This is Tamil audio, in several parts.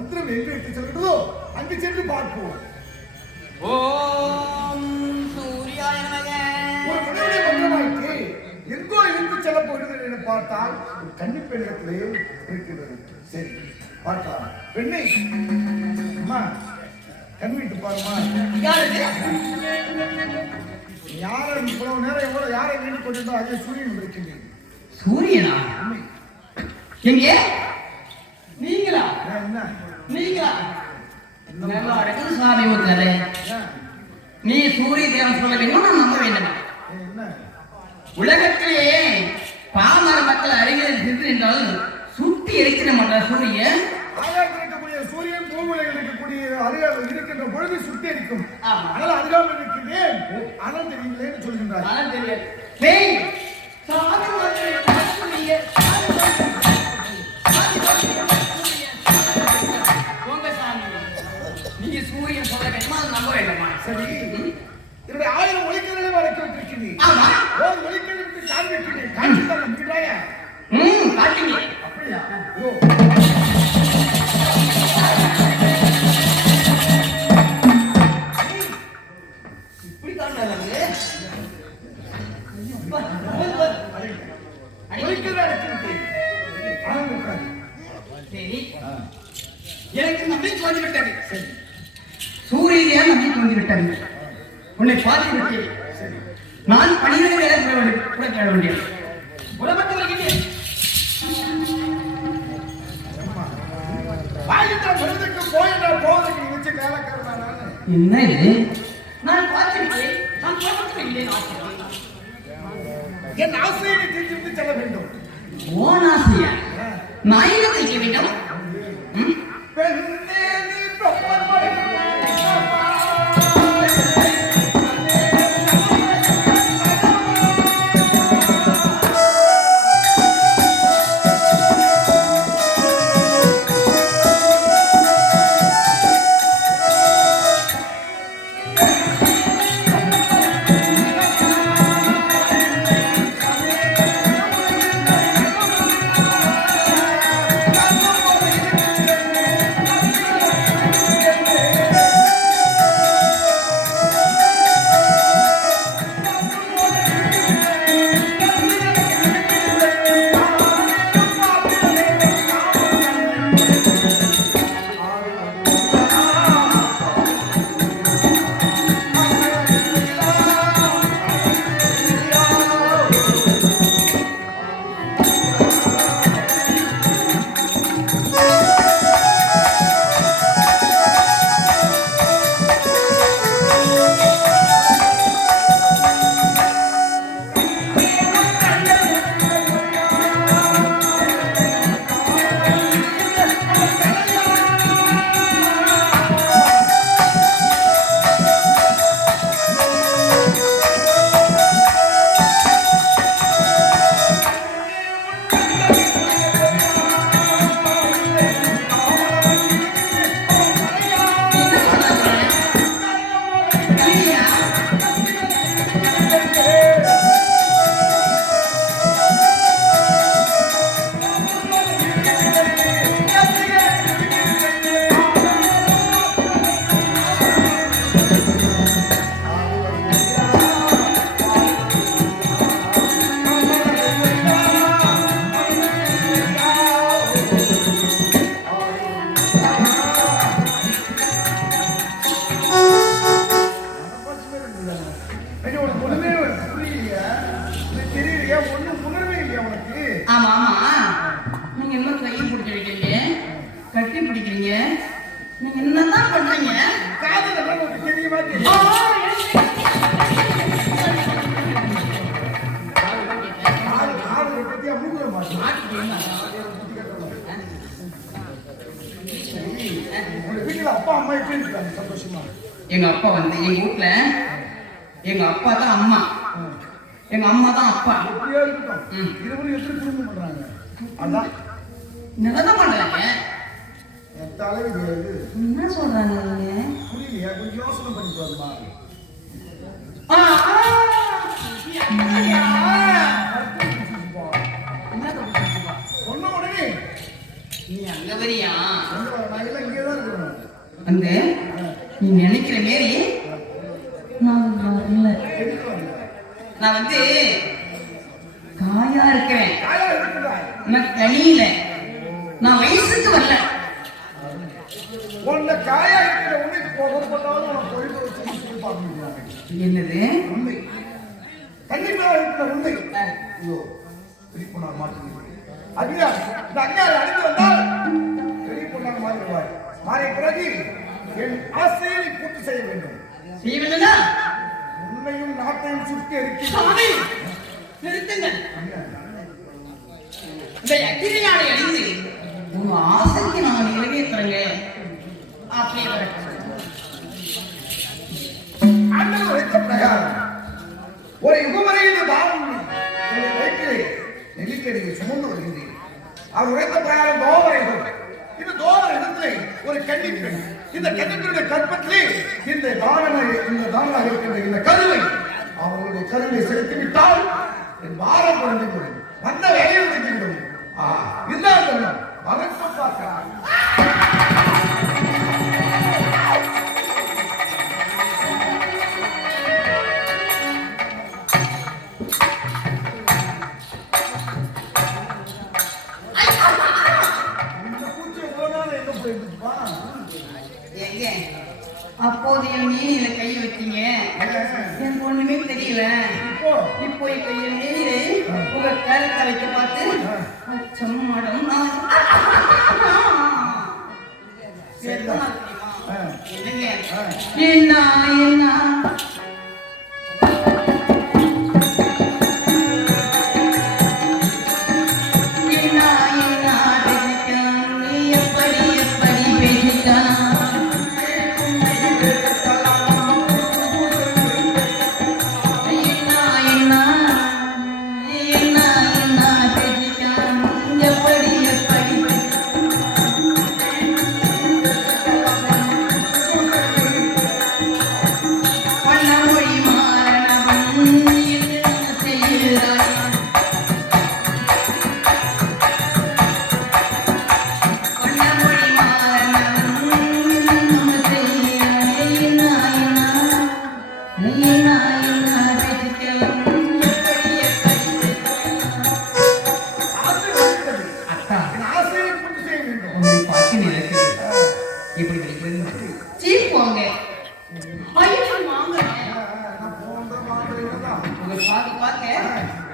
மந்திரம் எங்கு எடுத்து செல்கிறதோ அங்கு சென்று பார்ப்போம். ஓம் சூர்யாய நமக. ஒரு மனிதனுடைய மந்திரமாயிற்று எங்கோ எடுத்து செல்ல போகிறது என்று பார்த்தால் கன்னி பெண்ணிடத்திலே இருக்கிறது. சரி பார்க்கலாம். பெண்ணை அம்மா கண் விட்டு பாருமா. யாரும் இவ்வளவு நேரம் எவ்வளவு யாரை வேண்டிக் கொண்டிருந்தோ அதே சூரியன் இருக்கின்றேன். சூரியனா? எங்கே? நீங்களா? என்ன நீங்களா? நல்லா அடக்குது சாமி ஊத்தாரு. நீ சூரிய தேவன் சொல்ல வேண்டும், நான் நம்ப வேண்டும். என்ன உலகத்திலே பாமர மக்கள் அறிஞர் சென்று என்றால் சுட்டி இருக்கிற மாட்டார் சூரியன். ஆகாயத்தில் இருக்கக்கூடிய சூரியன் பூமியில் இருக்கக்கூடிய அதிகாரம் இருக்கின்ற பொழுது சுட்டி இருக்கும். ஆமா. ஆனால் அதிகாரம் இருக்கின்றேன் ஆனால் தெரியலேன்னு சொல்கின்றார். ஆனால் தெரியாது. டேய் சாமி ஊத்தாரு நீங்க நீங்க சூரியன் சொல்ல வேண்டுமா, நம்ப வேண்டுமா? சரி என்னுடைய 1000 ஒளிக்கல்களை வரைக்கும் விட்டிருக்கிறீ. ஆமா. ஒரு ஒளிக்கல் விட்டு காண்பிக்கிறேன். காட்சி தான் நம்பிக்கிறாயா? காட்டுங்க. அப்படியா? ஓ இப்படி காட்டுறாங்க. ஒளிக்கல் இருக்கிறது. ஆரம்பிக்கிறார். சரி, எனக்கு நம்பிக்கை வந்து விட்டது. சூரியனே நம்பிக்கை வந்து விட்டது. உன்னை பார்த்து விட்டேன். நான் 12 வேலை கூட கேட வேண்டியது. உலகத்தில் வருகிறேன். வாயிட்டால் வருவதற்கு போயிட்டால் போவதற்கு வச்சு வேலைக்காரன். என்ன இது? நான் பார்த்து விட்டேன். நான் போகட்டும் இல்லை. என் ஆசையை தீர்த்து செல்ல வேண்டும். ஓன் ஆசையா? நான் என்ன செய்ய வேண்டும்? பெண்ணே நீ பிரம்மன் ஆமா ஆமா, நீங்க என்ன கையை பிடிச்சி வைக்கிறீங்க, கட்டி பிடிக்கிறீங்க, நீங்க என்னதான் பண்றீங்க? அப்பா அம்மா எப்படி இருக்காங்க? சந்தோஷமா? எங்க அப்பா வந்து எங்க வீட்டுல எங்க அப்பா தான் அம்மா, எங்க அம்மா தான் அப்பா. எப்படியா இருக்கட்டும், இருவரும் எப்படி குடும்பம் பண்றாங்க? அதான் என்னதான் பண்றாங்க? என் தலைவி என்ன சொல்றாங்க நீங்க? புரியலையா? கொஞ்சம் யோசனை பண்ணி பாருமா. சொன்ன உடனே நீ அங்க வரியா? நான் எல்லாம் இங்கே வந்து நீ நினைக்கிற மாரி நான் வரல. நான் வந்து காயா இருக்கிறேன், காயா இருக்கிறாய். நான் கனியில, நான் வயசுக்கு வரல. உன்னை காயா இருக்கிற உன்னைக்கு போக போட்டாலும் உனக்கு பொழுது வச்சு பார்க்க முடியாது. என்னது உண்மை கண்டிப்பா இருக்கிற உண்மை. ஐயோ திருப்பி நான் மாட்டேன். அதுயா இந்த அஞ்ஞாரை அடைந்து வந்தால் பெரிய பொண்ணாக மாறிடுவாய். மாறிய பிறகு என் ஆசையை நீ பூர்த்தி செய்ய வேண்டும். செய்வனா உன்னையும் நாட்டையும் சுற்றி இருக்கிறேன். சாமி நிறுத்துங்க. இந்த அக்கினியானை அழிந்து உங்க ஆசைக்கு நான் நிறைவேற்றுறேங்க. அப்படி ஆண்டவர் வைத்த பிரகாரம் ஒரு யுகமறையில் பாவம் என்னுடைய வயிற்றிலே நெல்லிக்கடியை சுமந்து வருகின்றேன். அவர் உரைத்த பிரகாரம் தோவரைகள் இந்த தோவர இடத்திலே ஒரு கன்னிப்பெண், இந்த கன்னிப்பெண்ணுடைய கற்பத்திலே இந்த தானாக இருக்கின்ற இந்த கருவை அவர்களுடைய கருவை செலுத்திவிட்டால் என் பாரம் குறைந்து போடும், வந்த வேலையை செஞ்சுவிடும். இல்லாத வளர்ப்பு பார்க்கிறார். அப்போது என் மீனில கை வச்சீங்க, எனக்கு ஒண்ணுமே தெரியல. இப்போ இப்ப என் மீனில உங்க கருத்தை வைக்க பார்த்து அச்சம் மடம் என்னங்க என்ன என்ன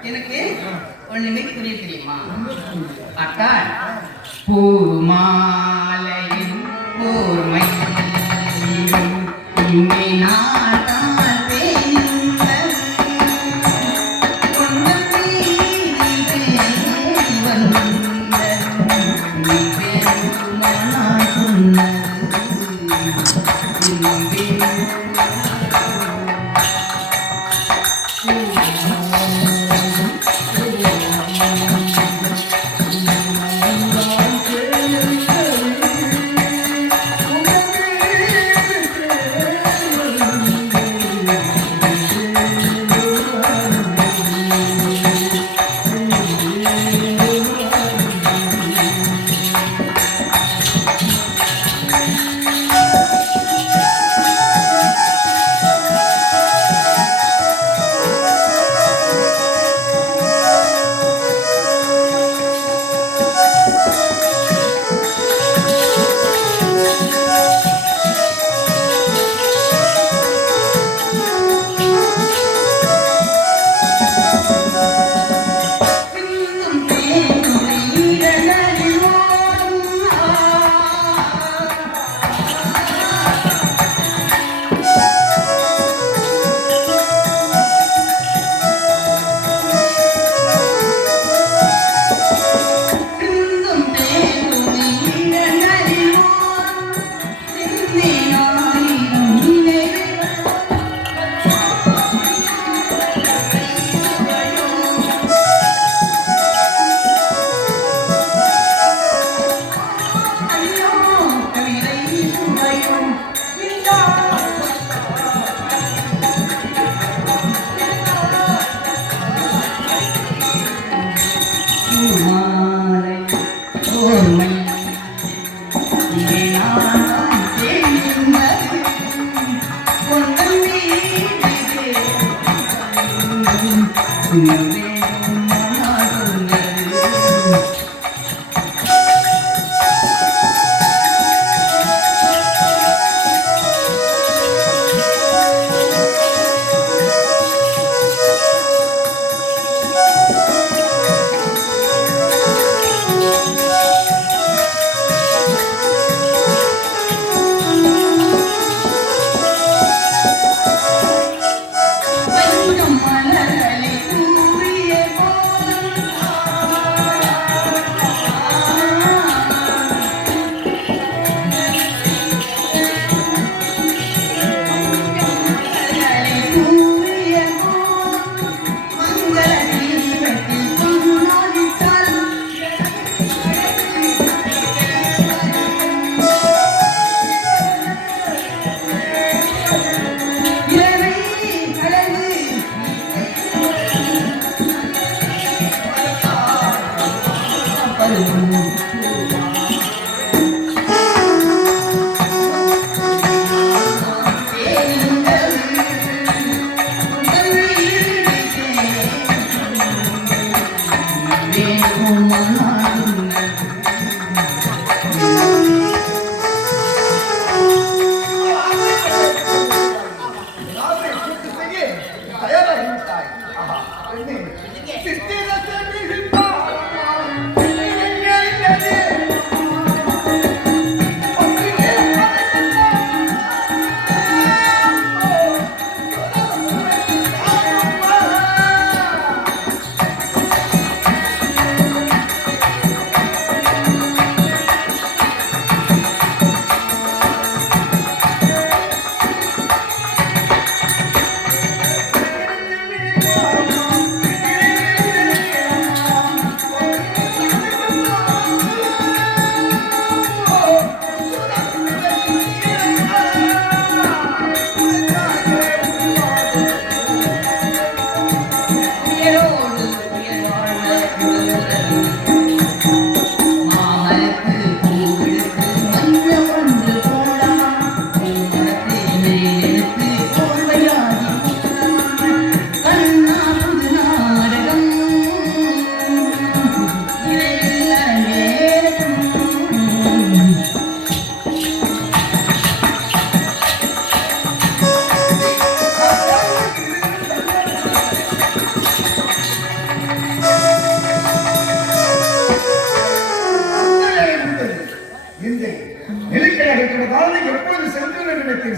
எனக்கு ஒண்ணுமே புரிய தெரியுமா அக்கா? பூமாலையின் போர்மை இங்கே நாட்டால் பேந்த பூமாலை போர்மை இங்கே நான்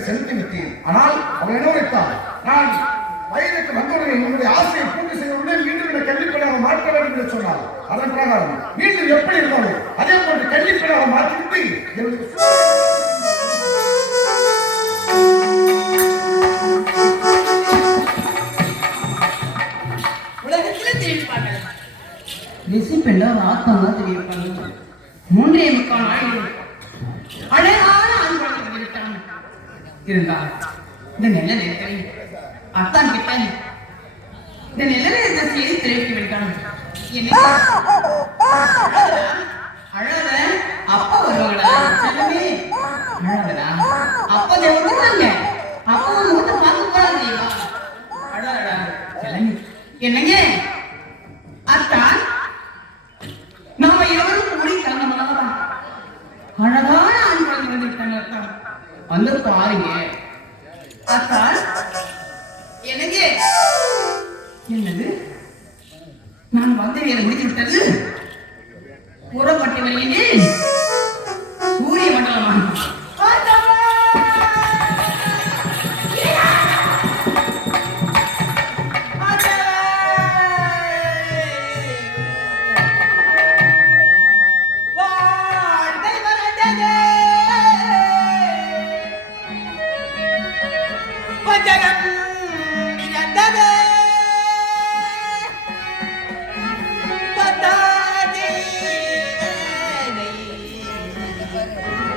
செலுத்திவிட்டேன். ஆனால் அவள் என்ன உரைத்தாள்? நான் வயதுக்கு வந்தவுடனே என்னுடைய ஆசையை பூர்த்தி செய்தவுடனே மீண்டும் என்னை கல்விப்பெண்ணாக மாற்ற வேண்டும் என்று சொன்னார். அதன் பிரகாரம் மீண்டும் எப்படி இருந்தாலும் அதே போன்று கல்விப்பெண்ணாக மாற்றிவிட்டு என்னுடைய உலகத்திலே தெரிவிப்பார்கள். ரிஷி பெண்ணா ஆத்மா தெரிவிப்பாங்க. 3.25 ஆண்டு அழகான ஆண்குழந்தை இருக்காங்க. இருந்தால் இந்த நல்ல நேரத்தில் அத்தான் கிட்ட இந்த நல்ல நேரத்தை செய்தி தெரிவிக்க வைக்கணும். அழாத அப்பா வருவாங்களா? செல்லமே அழாதடா. அப்பா வருவாங்க. அப்பா வந்து பார்க்க போறாங்க. அழாதடா செல்லமே. என்னங்க அத்தான் நாம இருவரும் கூடி கலந்தமானதான் அழகான ஆண் குழந்தை வந்திருக்காங்க. அத்தான் வந்து பாருங்க. அத்தான் என்னங்க என்னது நான் வந்து வேலை முடித்து விட்டது புறப்பட்டு வருகிறேன். சூரிய மண்டலமா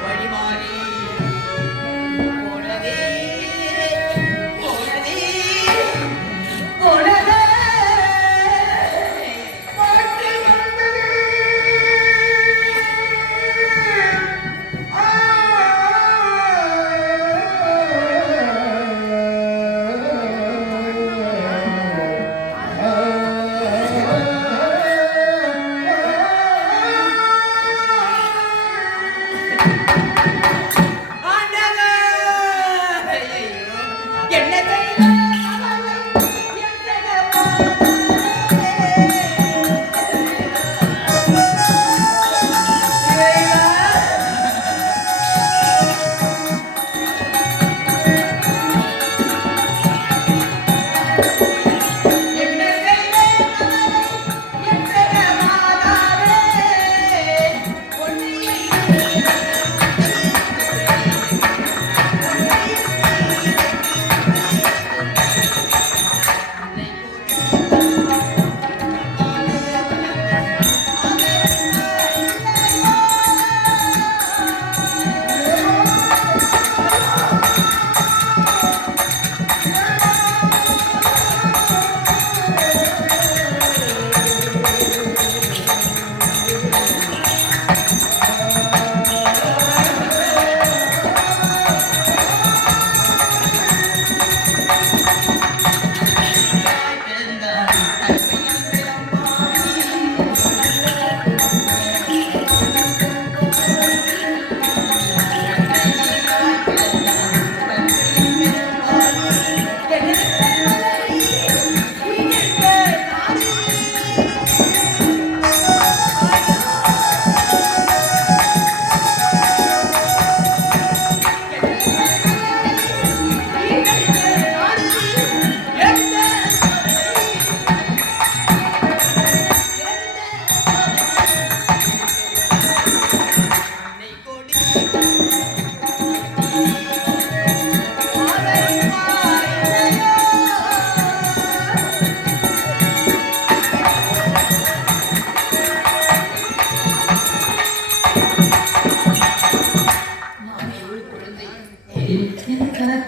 வழிமாறி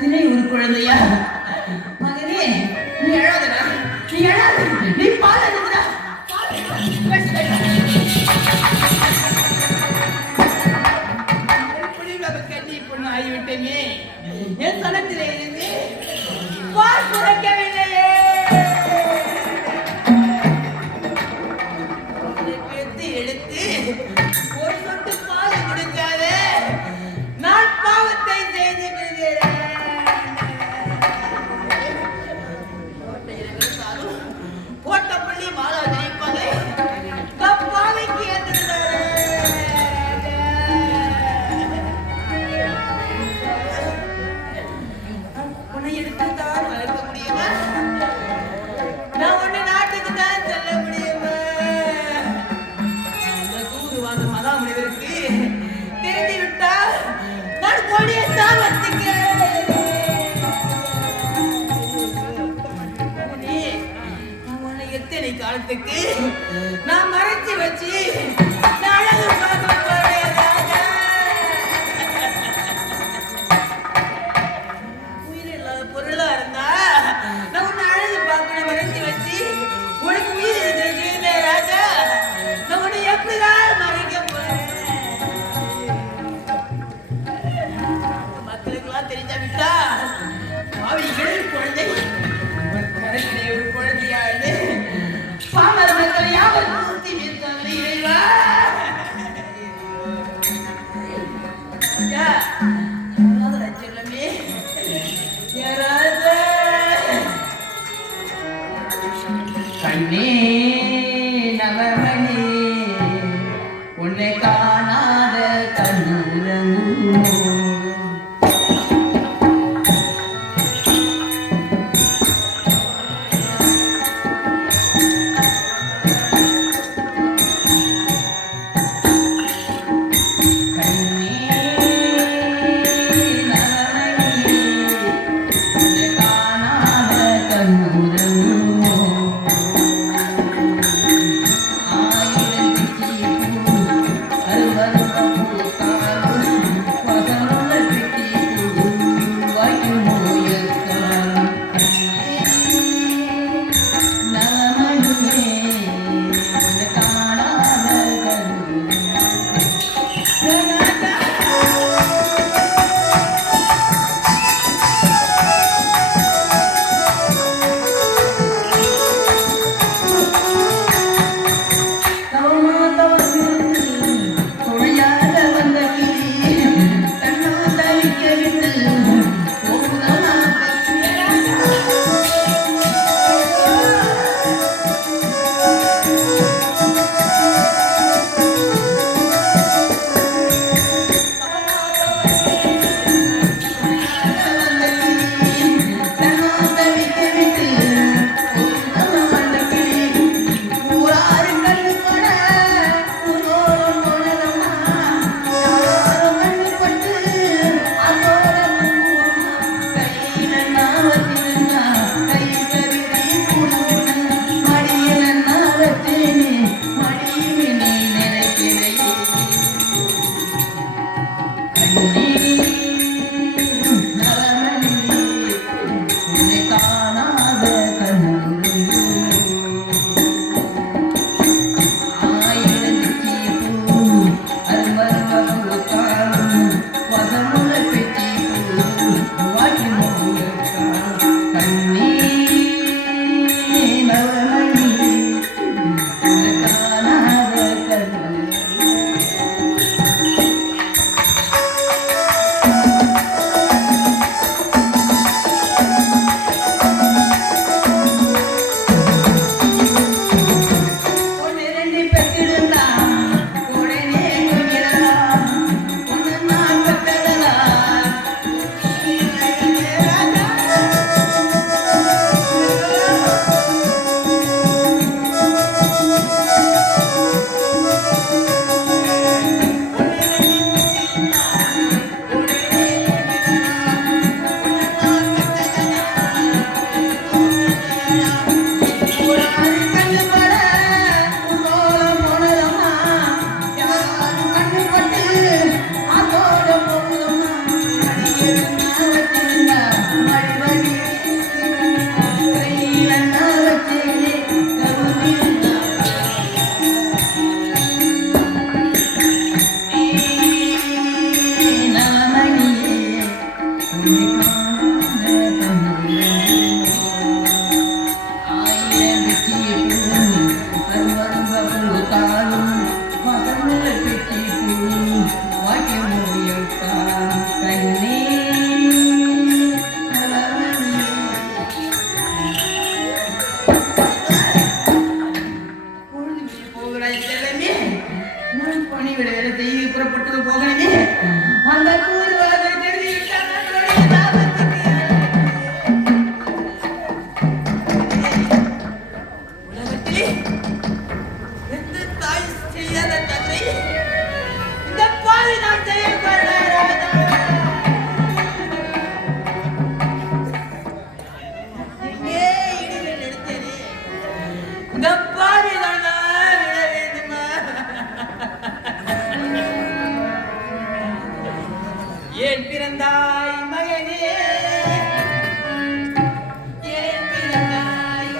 உலகத்திலே ஒரு குழந்தையா? மகனே, நீ அழாதடா, நீ அழாத, நீ பால் அழுதுடா. கண்ணி பொண்ணு ஆகிவிட்டேனே, என் சனத்திலே இருந்து பால் சுரக்கவில்லையே. எடுத்து ஒரு சொட்டு பால் கொடுக்காத நான் பாவத்தை செய்து விடுகிறேன். போட்ட பள்ளி மாலாதிரி பகை பாவைக்கு உன்னை எடுத்து தான் வளர்க்க முடியுமா? நான் உன்னை நாட்டுக்கு தான் செல்ல முடியுமா? மகாமுனிவருக்கு தெரிந்து விட்டால் நான் கொடிய சாபத்துக்கு எத்தனை காலத்துக்கு நான் மறைச்சு வச்சு அழகு உயிர் இல்லாத பொருளா இருந்தா நான் உன்னை அழகு பார்க்கணும் மறைச்சு வச்சு உனக்கு உயிர் இருக்கிறது ராஜா. நான் உன்னை எப்படிதான் மறைக்க போறேன்? மக்களுக்கெல்லாம் தெரிஞ்சா விட்டா பாவிகள் குழந்தை கரத்திலே ஒரு குழந்தையாடு பாமர மக்கள் யாவரும் ஊத்தி நிற்காங்க. இறைவா செல்லமே கண்ணே நவமணி உன்னை காணாத கண்ணுறங்கும். ஏன் பிறந்தாய் மகனே ஏன் பிறந்தாய்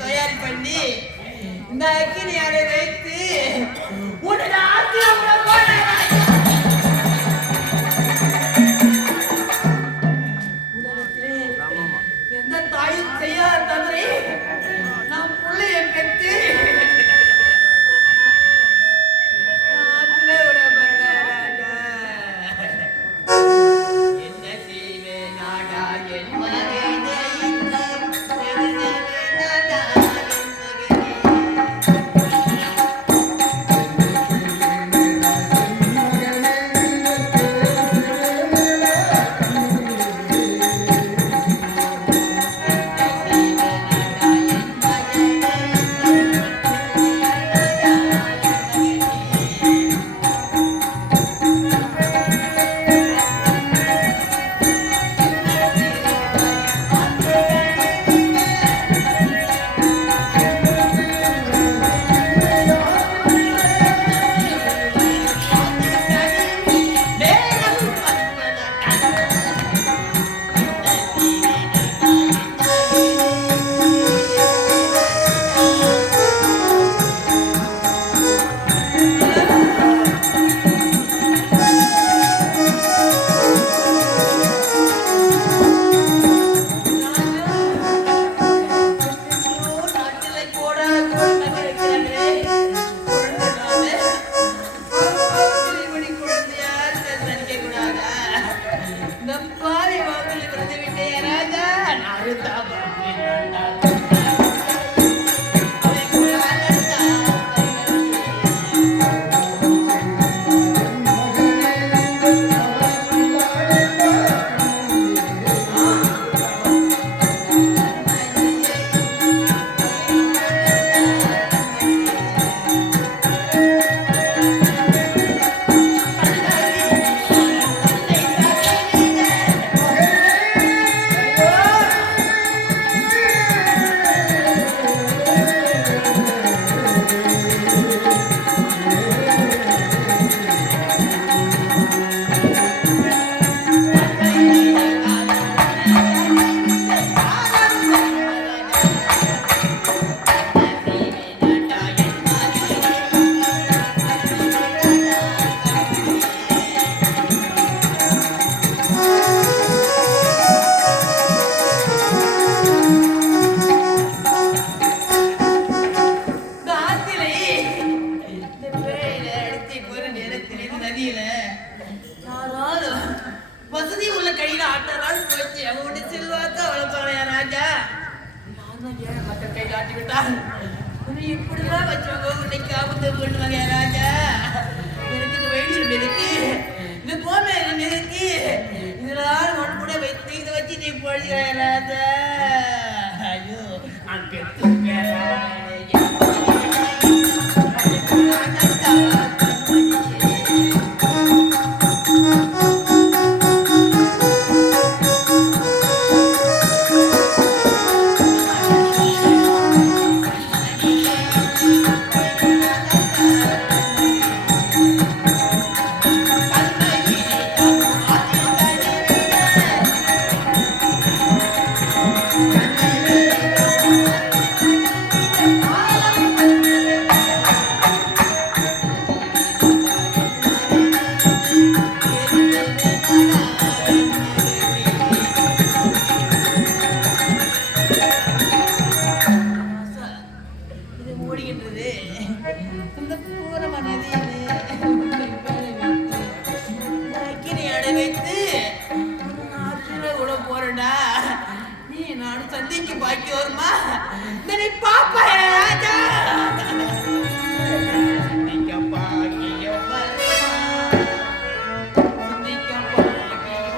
தயாரி பண்ணி இந்த அக்கினியாரை வைத்து உடனே எந்த தாயும் செய்யாத தவறை நாம் பிள்ளைய பெற்று மாட்டி விட்டான். உன்னை இப்படிலாம் வச்சவங்க உன்னை காபத்து பண்ணுவாங்க ராஜா. எனக்கு இந்த வெயில் இருக்கு, இந்த கோமை இருக்கு, இதெல்லாம் ஒன்று கூட வைத்து இதை வச்சு நீ பொழுதுகிற ராஜா. ஐயோ அங்கே சந்திக்கு பாக்கி வருமா நீ பாப்பா ராஜா. சந்திக்க பாக்கியம் வருமா, சந்திக்க பாக்கியம்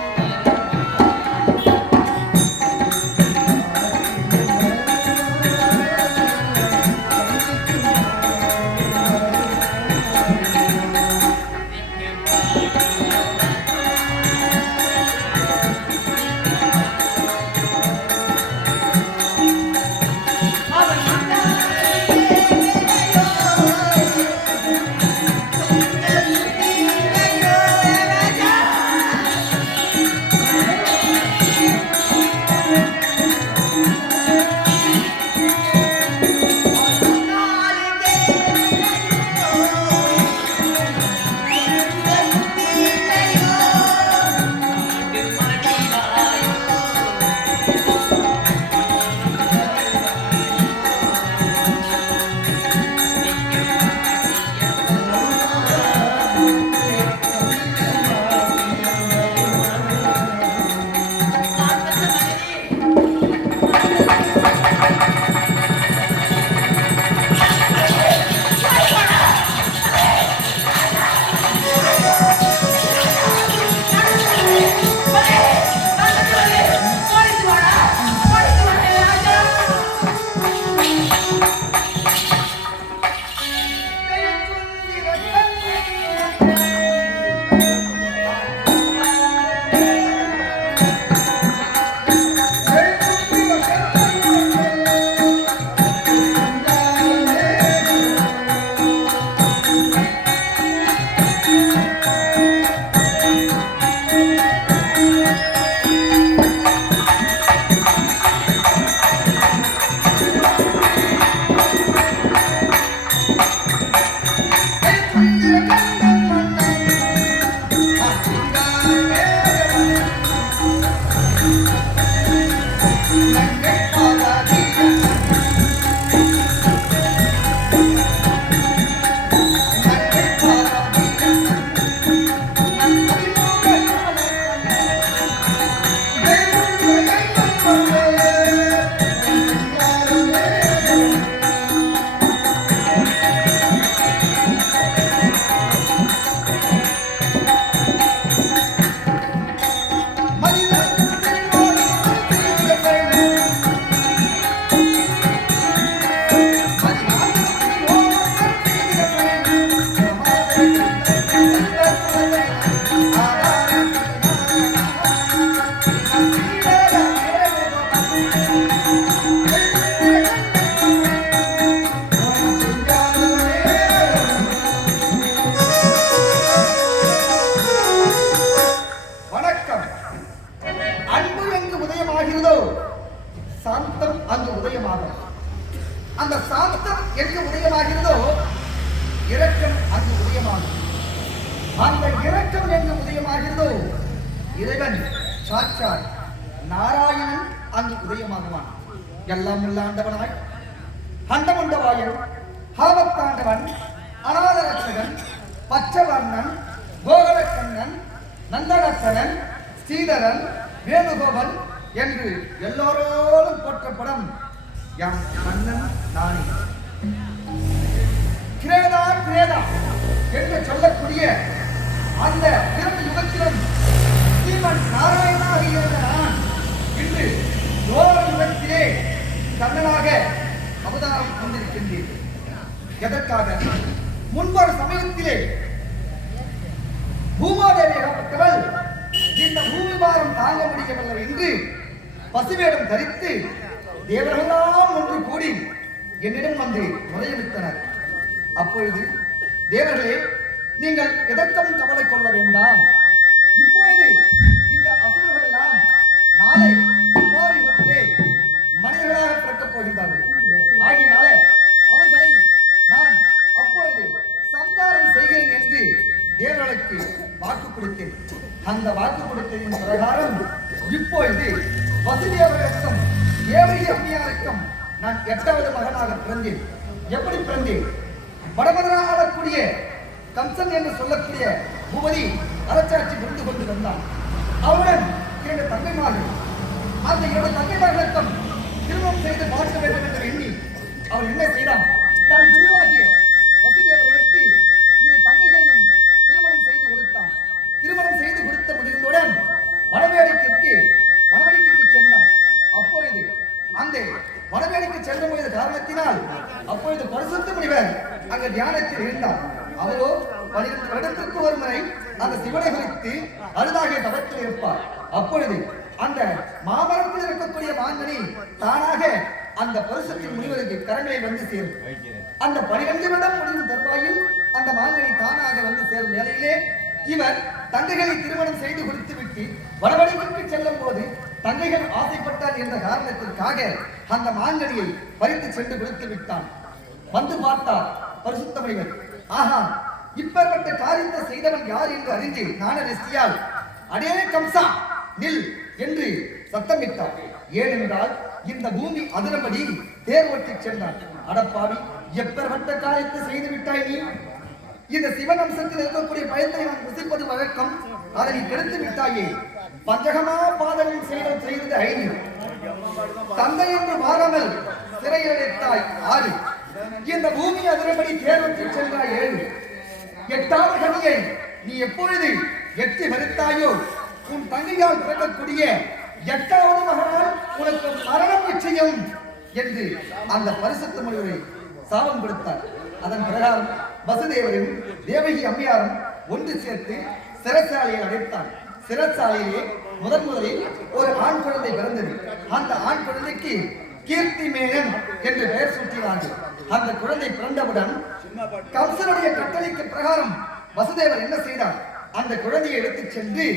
அந்த இரக்கம் எங்கு உதயமாகிறதோ இறைவன் சாட்சாத் நாராயணன் அங்கு உதயமாகுவான். எல்லாம் இல்லாண்டவனாய் அண்டமண்டவாயன், ஆபத்தாண்டவன், அநாதரட்சகன், பச்சவர்ணன், கோகலக்கண்ணன், நந்தனசனன், ஸ்ரீதரன், வேணுகோபன் என்று எல்லோரோடும் போற்றப்படும் என் மன்னன் நானே. கிரேதா கிரேதா என்று சொல்லக்கூடிய அந்த இரண்டு யுகத்திலும் ஸ்ரீமன் நாராயணனாக இருந்த நான் இன்று யோக யுகத்திலே கண்ணனாக அவதாரம் கொண்டிருக்கின்றேன். எதற்காக? முன்பொரு சமயத்திலே பூமாதேவி ஆகப்பட்டவள் இந்த பூமி பாரம் தாங்க முடியவில்லை என்று பசுவேடம் தரித்து தேவர்களெல்லாம் ஒன்று கூடி என்னிடம் வந்து முறையளித்தனர். அப்பொழுது தேவர்களே, நீங்கள் எதற்கும் கவலை கொள்ள வேண்டாம். இப்பொழுது இந்த அசுரர்கள் எல்லாம் நாளை யுகத்திலே மனிதர்களாக பிறக்கப் போகின்றார்கள். ஆகினால அவர்களை நான் அப்பொழுது சம்ஹாரம் செய்கிறேன் என்று தேவர்களுக்கு வாக்கு கொடுத்தேன். அந்த வாக்கு கொடுத்ததின் பிரகாரம் இப்பொழுது வசுதேவருக்கும் தேவகி அம்மையாருக்கும் நான் 8வது மகனாக பிறந்தேன். எப்படி பிறந்தேன்? வடமதுராக ஆளக்கூடிய கம்சன் என்று சொல்லக்கூடிய பூபதி அரசாட்சி புரிந்து கொண்டு வந்தான். அவருடன் 2 தங்கைமார்கள். அந்த 2 தங்கைமார்களுக்கும் திருமணம் செய்து பார்க்க வேண்டும் என்று எண்ணி அவன் என்ன செய்தான்? தன் குருவாகிய வசுதேவர்களுக்கு 2 தங்கைகளையும் திருமணம் செய்து கொடுத்தான். திருமணம் செய்து கொடுத்த முடிந்தவுடன் வனவேடிக்கைக்கு சென்றான். அப்பொழுது அந்த வனவேடிக்கை சென்ற பொழுது காரணத்தினால் அப்பொழுது பரிசுத்த முனிவர் அங்க தியானத்தில் இருந்தார். அவரோ 12 வருடத்திற்கு ஒரு முறை அந்த சிவனை குறித்து அருதாக தவத்தில் இருப்பார். அப்பொழுது அந்த மாமரத்தில் இருக்கக்கூடிய மாங்கனி தானாக அந்த பரிசுத்தின் முனிவருக்கு கரங்களை வந்து சேரும். அந்த 12 வருடம் முடிந்த தருவாயில் அந்த மாங்கனி தானாக வந்து சேரும் நிலையிலே இவர் தங்கைகளை திருமணம் செய்து கொடுத்து விட்டு வடவடிக்கு செல்லும் போது தங்கைகள் ஆசைப்பட்டார் என்ற காரணத்திற்காக அந்த மாங்கனியை பறித்து சென்று கொடுத்து விட்டான். வந்து பார்த்தார் பரிசுத்த முனிவர். ஆஹா, இப்பேற்பட்ட காரியத்தை செய்தவன் யார் என்று அறிந்து ஞானரசியால் அடே கம்சா நில் என்று சத்தமிட்டார். ஏனென்றால் இந்த பூமி அதிரபடி தேர் ஓட்டி சென்றான். அடப்பாவி, எப்பேற்பட்ட காரியத்தை செய்து விட்டாய் நீ? இந்த சிவன் அம்சத்தில் இருக்கக்கூடிய பயத்தை நான் புசிப்பது வழக்கம். அதை நீ கெடுத்து விட்டாயே. பஞ்சகமா பாதகம் செய்தது 5, தந்தை என்று மாறாமல் சிறையடைத்தாய் 6, இந்த பூமி அதிரபடி தேர்வற்றி சென்றாய் 7, 8வது கனியை நீ எப்பொழுது எட்டி மறுத்தாயோ உன் தங்கையால் பிறக்கக்கூடிய 8வது மகனால் உனக்கு மரணம் நிச்சயம் என்று அந்த பரிசுத்த முனிவரை சாபம் கொடுத்தார். அதன் பிரகாரம் வசுதேவரும் தேவகி அம்மையாரும் ஒன்று சேர்த்து சிறைச்சாலையை அடைத்தான். சிறைச்சாலையிலே முதலில் ஒரு ஆண் குழந்தை பிறந்தது. அந்த ஆண் குழந்தைக்கு கீர்த்தி மேனன் என்று பெயர் சூட்டினார்கள். அந்த குழந்தை பிறந்தவுடன் கம்சனுடைய கட்டளைக்கு பிரகாரம் வசுதேவர் என்ன செய்தார்? அந்த குழந்தையை எடுத்துச் சென்று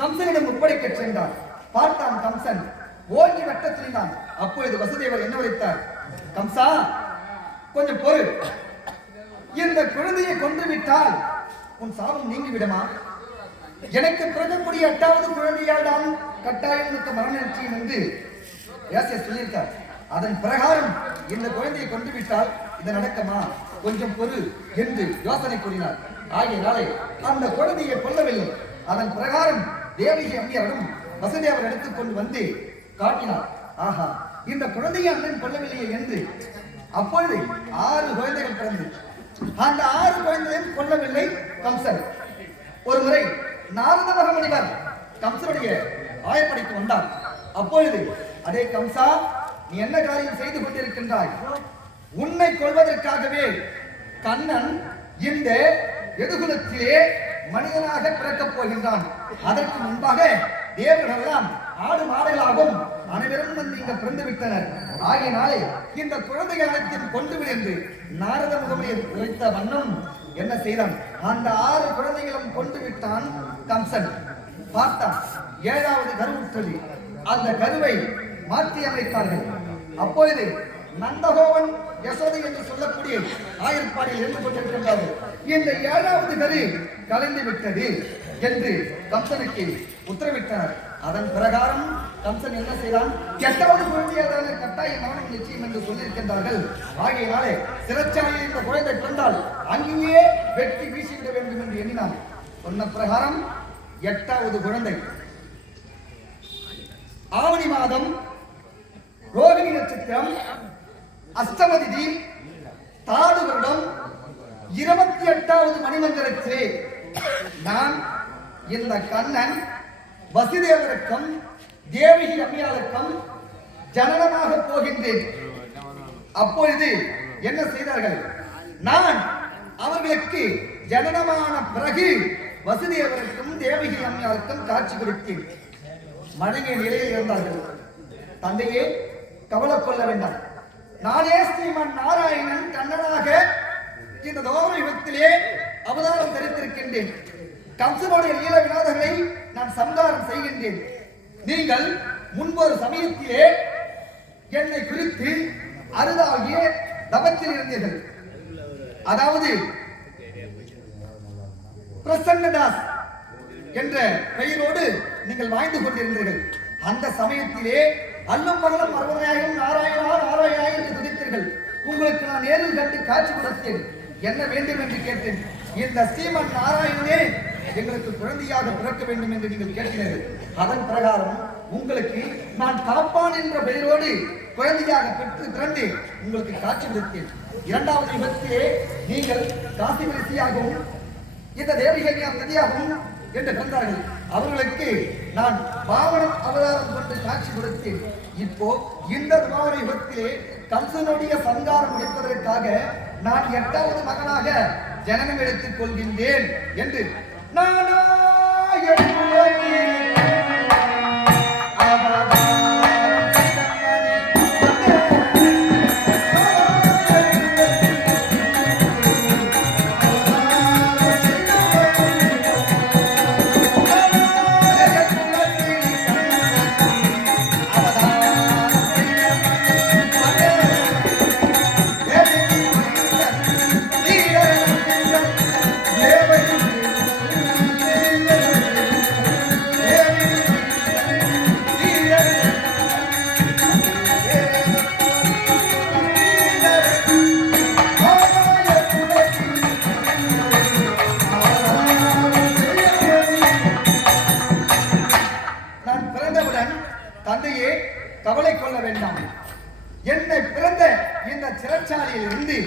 கம்சனிடம் ஒப்படைக்க சென்றார். பார்த்தான் கம்சன் ஓங்கி வட்டத்தில் தான். அப்பொழுது வசுதேவர் என்ன உரைத்தார்? கம்சா, கொஞ்சம் பொறு. இந்த குழந்தையை கொன்று விட்டால் உன் சாபம் நீங்கி விடுமா? எனக்கு பிறக்கக்கூடிய 8வது குழந்தையால் தான் கட்டாயம் மரண நிச்சயம் என்று சொல்லியிருக்கார். அதன் பிரகாரம் இந்த குழந்தையை கொண்டு விட்டால் இது நடக்குமா? கொஞ்சம் பொறு என்று யோசனை கூறினார். ஆகியனாலே அந்த குழந்தையை கொல்லவில்லை. அதன் பிரகாரம் தேவகி அம்மையாரும் வசுதேவர் எடுத்துக் கொண்டு வந்து காட்டினார். ஆஹா, இந்த குழந்தையை அண்ணன் கொல்லவில்லையே என்று. அப்பொழுது 6 குழந்தைகள் பிறந்து அந்த 6 குழந்தைகளையும் கொல்லவில்லை கம்சன். ஒரு முறை நாரத மகாமுனிவர் கம்சனுடைய ஆயப்படிக்கு வந்தார். அப்பொழுது அடே கம்சா, நீ என்ன காரியம் செய்து கொண்டிருக்கின்றாய்? உன்னை கொள்வதற்காகவே கண்ணன் இந்த எதுகுலத்திலே மனிதனாக பிறக்கப் போகின்றான். அதற்கு முன்பாக தேவர்கள் எல்லாம் ஆடு மாடுகளாகவும் அனைவரும் வந்து இங்க பிறந்து விட்டனர். ஆகியனாலே இந்த குழந்தைகள் அனைத்தையும் கொண்டு விடு என்று நாரத முகமுனியை உரைத்த வண்ணம் என்ன செய்தான்? அந்த 6 குழந்தைகளும் கொண்டு விட்டான் கம்சன். பார்த்தான் 7வது கருவுற்றது. அந்த கருவை மாற்றி அமைத்தார்கள். அப்பொழுது நந்தகோவன் யசோதை என்று சொல்லக்கூடிய ஆயர்பாடியில் இருந்து கொண்டிருக்கின்றார்கள். இந்த 7வது கரு கலைந்து விட்டது என்று கம்சனுக்கு உத்தரவிட்டனர். அதன் பிரகாரம் கம்சன் என்ன செய்தான்? 8வது குழந்தையான கட்டாய மரணம் நிச்சயம் என்று சொல்லியிருக்கின்றார்கள். ஆகையினாலே சிறைச்சாலையில் இந்த குழந்தை பிறந்தால் அங்கேயே வெட்டி வீசிவிட வேண்டும் என்று எண்ணினான். சொன்ன பிரகாரம் 8வது குழந்தை ஆவணி மாதம் ரோகிணி நட்சத்திரம் அஷ்டம திதி தாடு வருடம் 28வது மணிமந்திரத்திலே நான் இந்த கண்ணன் வசுதேவருக்கும் தேவகி அம்மையாருக்கும் ஜனனமாக போகின்றேன். அப்பொழுது என்ன செய்தார்கள்? நான் அவர்களுக்கு ஜனனமான பிறகு வசுதேவருக்கும் தேவகி அம்மையாருக்கும் காட்சி கொடுத்தேன். மனைவி நிலையில் இருந்தார்கள். தந்தையே, கவலை கொள்ள வேண்டாம். நானே ஸ்ரீமன் நாராயணன் கண்ணனாக இந்த தோர யுகத்திலே அவதாரம் தரித்திருக்கின்றேன். கம்சனுடைய லீல வினோதங்களை நான் சம்ஹாரம் செய்கின்றேன். நீங்கள் முன்பொரு சமயத்திலே என்னை குறித்து அருதாகிய தபத்தில் இருந்தீர்கள். அதாவது பிரசன்னதாஸ் என்ற பெயரோடு நீங்கள் வாழ்ந்து கொண்டிருந்தீர்கள். அந்த சமயத்திலே அல்லும் பகலும் அறுபதாயிரம் நாராயணா நாராயணா என்று துதித்தீர்கள். உங்களுக்கு நான் நேரில் கண்டு காட்சி கொடுத்தேன். என்ன வேண்டும் என்று கேட்டேன். இந்த ஸ்ரீமன் நாராயணனே எங்களுக்கு குழந்தையாக பிறக்க வேண்டும் என்று நீங்கள் கேட்டீர்கள். அதன் பிரகாரம் உங்களுக்கு நான் காப்பான் என்ற பெயரோடு குழந்தையாக பெற்று பிறந்து உங்களுக்கு காட்சி கொடுத்தேன். இரண்டாவது யுகத்திலே நீங்கள் காசி வரிசையாகவும் இந்த தேவிகன்யா நதியாகவும் என்று பிறந்தார்கள். அவர்களுக்கு நான் பாவனம் அவதாரம் கொண்டு காட்சி கொடுத்தேன். இப்போ இந்த துவார யுகத்திலே கம்சனுடைய சங்காரம் முடிப்பதற்காக நான் 8வது மகனாக ஜனனம் எடுத்துக் கொள்கின்றேன் என்று தந்தையே, கவலை கொள்ள வேண்டாம். என்னை பிறந்த இந்த சிறைச்சாலையில் இருந்து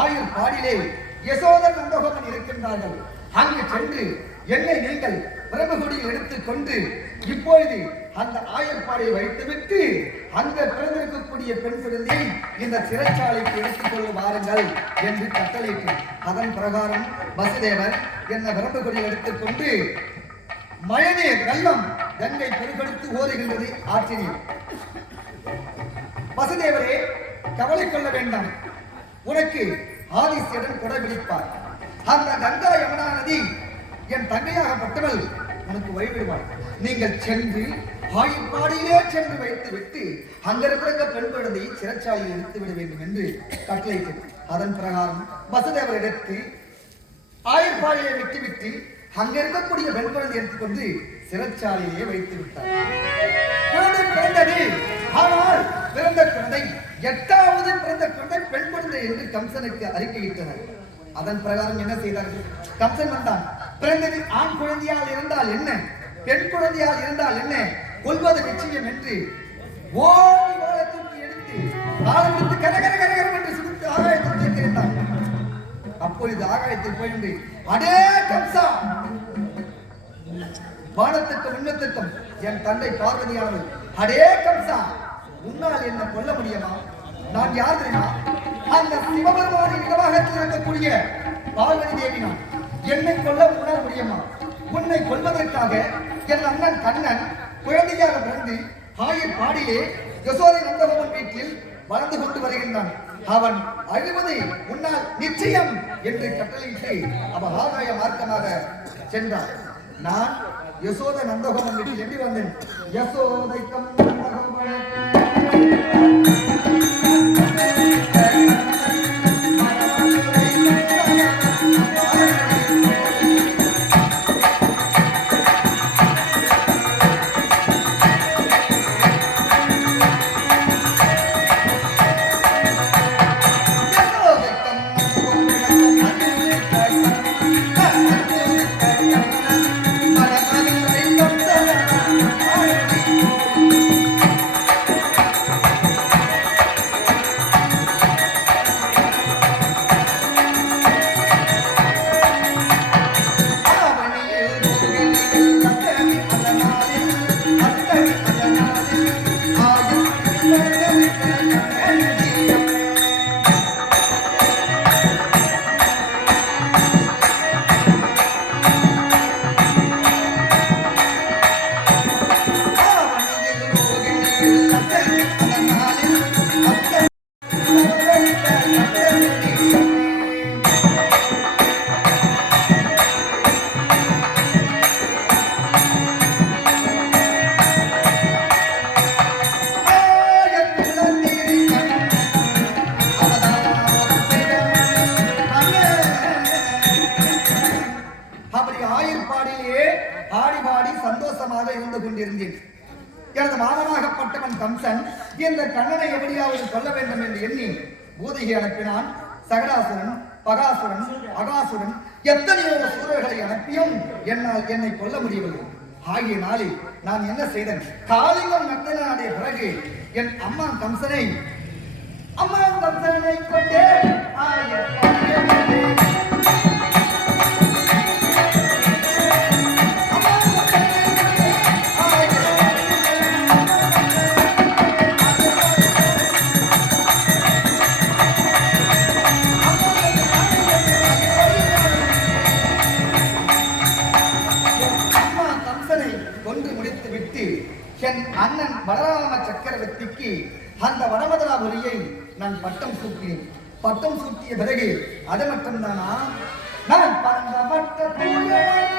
ஆயுர் பாடிலே யசோதன் நந்தகோபன் இருக்கின்றார்கள். அங்கு சென்று என்னை நீங்கள் பிரம்மகுடியில் எடுத்துக்கொண்டு இப்பொழுது அந்த ஆயர்பாடியை வைத்துவிட்டு அங்க பிறந்திருக்கக்கூடிய பெண் குழந்தை இந்த சிறைச்சாலைக்கு எடுத்துக்கொண்டு வாருங்கள் என்று கட்டளையிட்டு அதன் பிரகாரம் வசுதேவர் என்னை பிரம்மகுடியில் எடுத்துக்கொண்டு மழைநீர் வெள்ளம் கங்கை பெருகெடுத்து ஓடுகின்றது ஆற்றினீர். வசுதேவரே, கவலை கொள்ள வேண்டாம். உனக்கு ஆதிசியுடன் கொடை பிடிப்பார். அந்த கங்கா யமுனா நதி என் தங்கையாகப்பட்டவள் உனக்கு வழிவிடுவாள். நீங்கள் சென்று ஆயுப்பாடியிலே சென்று வைத்துவிட்டு அங்கிருக்கிற பெண் குழந்தையை சிறைச்சாலையில் எடுத்து விட வேண்டும் என்று கட்டளையிட்டது. அதன் பிரகாரம் வசுதேவர் எடுத்து ஆயுப்பாடியை விட்டுவிட்டு அங்க இருக்கக்கூடிய பெண் குழந்தை எடுத்துக்கொண்டு சிறைச்சாலையிலே வைத்து விட்டார். குழந்தை பிறந்தது. ஆனால் பிறந்த குழந்தை 8வது பிறந்த குழந்தை பெண் குழந்தை என்று கம்சனுக்கு அறிக்கையிட்டனர். அதன் பிரகாரம் என்ன செய்தார்கள்? கம்சன் வந்தான். பிறந்தது ஆண் குழந்தையால் இருந்தால் என்ன, பெண் குழந்தையால் இருந்தால் என்ன, கொல்வது நிச்சயம் என்று ஓடி வாழத்தூக்கி எடுத்து ஆழமிட்டு கரகர கரகரம் என்று சுட்டு ஆகாயத்தில் இருந்தான். அப்பொழுது ஆகாயத்தில் போயிருந்து அடே கம்சா, வானத்துக்கும் விண்ணத்துக்கும் என் தந்தை பார்வதியானது, அடே கம்சா, உன்னால் என்ன கொல்ல முடியுமா? நான் யார் தெரியுமா? அந்த சிவபெருமானின் இடமாகத்தில் இருக்கக்கூடிய பார்வதி தேவி. நான் என்னை கொல்ல உன்னால் முடியுமா? உன்னை கொல்வதற்காக என் அண்ணன் கண்ணன் குழந்தையாக பிறந்து ஆயர் பாடியே யசோதை நந்தகோபன் வீட்டில் வளர்ந்து கொண்டு வருகின்றான். அவன் அழுவதை உன்னால் நிச்சயம் என்று கட்டளையிட்டு அவன் ஆகாய மார்க்கமாக சென்றான். நான் யசோத நந்தகோபன் வீட்டில் எப்படி வந்தேன்? யசோதைக்கம் இருந்து கொண்டிருந்தேன். எனது மாமனாகப்பட்டவன் கம்சன் இந்த கண்ணனை எப்படியாவது கொல்ல வேண்டும் என்று எண்ணி பூதகி அனுப்பினான். சகடாசுரன், பகாசுரன், அகாசுரன் எத்தனையோ சூரர்களை அனுப்பியும் என்னால் என்னை கொல்ல முடியவில்லை. ஆகிய நாளில் நான் என்ன செய்தேன்? காளிங்கம் நட்டனாடிய பிறகு என் அம்மா கம்சனை கொண்டே என் அண்ணன் பலராம சக்கரவர்த்திக்கு அந்த வடமதுராபுரியை நான் பட்டம் சூட்டினேன். பட்டம் சூட்டிய பிறகு அது மட்டும் தானா, நான் பந்தப்பட்ட பூயன்